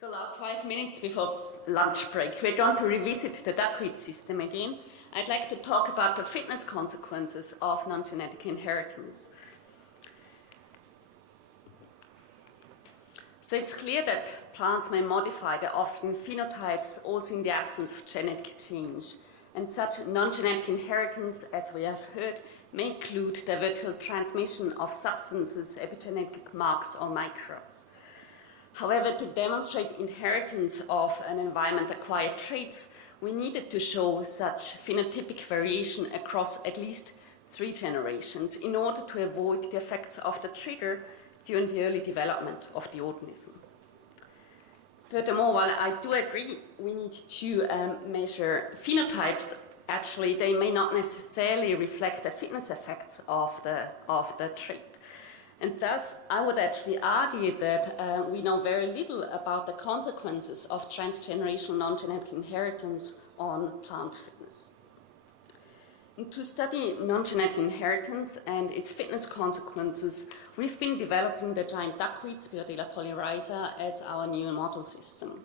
So last 5 minutes before lunch break, we're going to revisit the duckweed system again. I'd like to talk about the fitness consequences of non-genetic inheritance. So it's clear that plants may modify their offspring phenotypes also in the absence of genetic change. And such non-genetic inheritance, as we have heard, may include the vertical transmission of substances, epigenetic marks or microbes. However, to demonstrate inheritance of an environment-acquired traits, we needed to show such phenotypic variation across at least 3 generations in order to avoid the effects of the trigger during the early development of the organism. Furthermore, while I do agree we need to measure phenotypes, actually they may not necessarily reflect the fitness effects of the trait. And thus, I would actually argue that we know very little about the consequences of transgenerational non-genetic inheritance on plant fitness. And to study non-genetic inheritance and its fitness consequences, we've been developing the giant duckweeds, Biodela polyrhiza, as our new model system.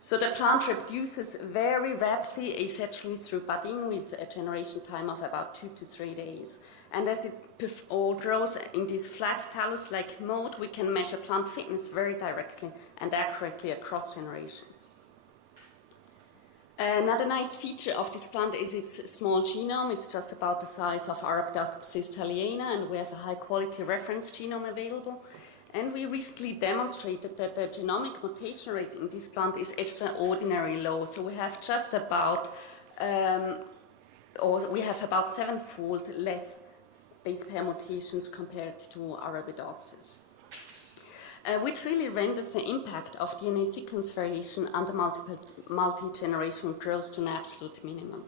So the plant reproduces very rapidly asexually through budding with a generation time of about 2 to 3 days. And as it all grows in this flat talus-like mode, we can measure plant fitness very directly and accurately across generations. Another nice feature of this plant is its small genome. It's just about the size of Arabidopsis thaliana, and we have a high-quality reference genome available. And we recently demonstrated that the genomic mutation rate in this plant is extraordinarily low. So we have just about, we have about 7-fold less base pair mutations compared to Arabidopsis, which really renders the impact of DNA sequence variation under multi-generational growth to an absolute minimum.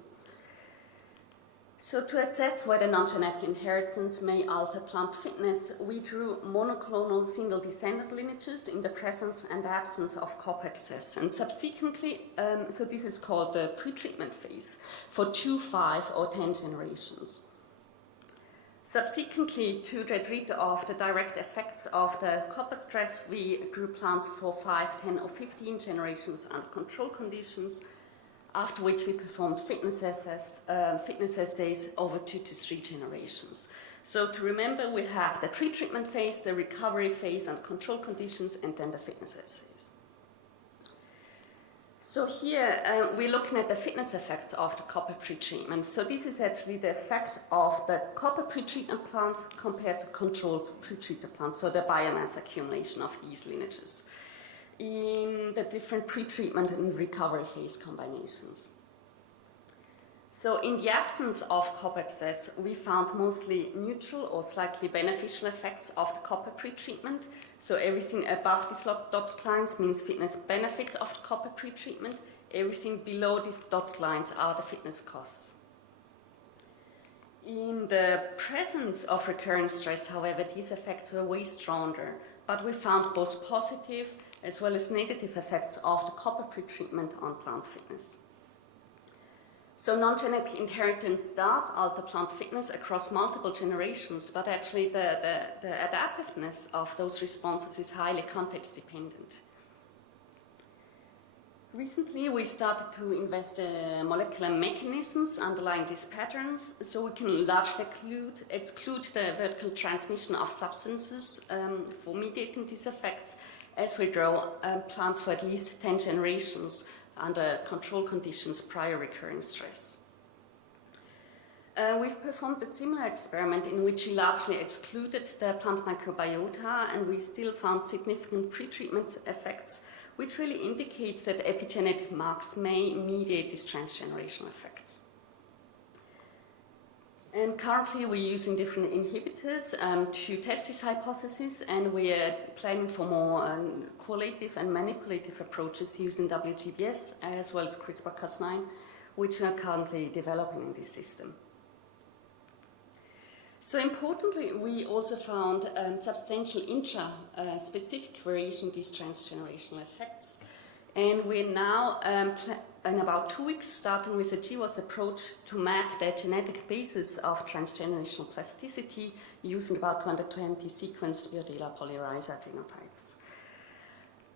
So to assess whether non-genetic inheritance may alter plant fitness, we drew monoclonal single descendant lineages in the presence and absence of co-access. And subsequently, so this is called the pre-treatment phase, for 2, 5, or 10 generations. Subsequently, to get rid of the direct effects of the copper stress, we grew plants for 5, 10, or 15 generations under control conditions, after which we performed fitness assays over 2 to 3 generations. So to remember, we have the pre-treatment phase, the recovery phase under control conditions, and then the fitness assays. So here we're looking at the fitness effects of the copper pretreatment. So this is actually the effect of the copper pretreatment plants compared to control pretreated plants, so the biomass accumulation of these lineages in the different pretreatment and recovery phase combinations. So in the absence of copper excess, we found mostly neutral or slightly beneficial effects of the copper pretreatment. So everything above these dotted lines means fitness benefits of the copper pretreatment. Everything below these dotted lines are the fitness costs. In the presence of recurrent stress, however, these effects were way stronger, but we found both positive as well as negative effects of the copper pretreatment on plant fitness. So non-genetic inheritance does alter plant fitness across multiple generations, but actually the adaptiveness of those responses is highly context dependent. Recently, we started to investigate molecular mechanisms underlying these patterns, so we can largely exclude the vertical transmission of substances for mediating these effects as we grow plants for at least 10 generations under control conditions prior recurring stress. We've performed a similar experiment in which we largely excluded the plant microbiota, and we still found significant pretreatment effects, which really indicates that epigenetic marks may mediate these transgenerational effects. And currently we're using different inhibitors to test this hypothesis, and we are planning for more correlative and manipulative approaches using WGBS as well as CRISPR-Cas9, which we are currently developing in this system. So importantly, we also found substantial intra-specific variation in these transgenerational effects. And we're now, in about 2 weeks, starting with a GWAS approach to map the genetic basis of transgenerational plasticity using about 220 sequenced Biodela polyrhiza genotypes.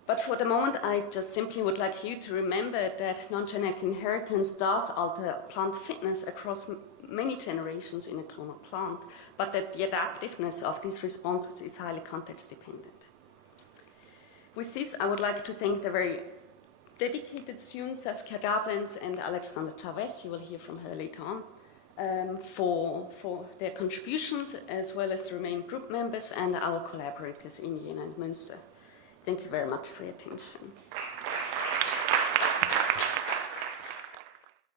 But for the moment, I just simply would like you to remember that non-genetic inheritance does alter plant fitness across many generations in a clonal plant, but that the adaptiveness of these responses is highly context dependent. With this, I would like to thank the very dedicated students, Saskia Gablens and Alexander Chavez, you will hear from her later on, for their contributions, as well as the remaining group members and our collaborators in Jena and Münster. Thank you very much for your attention.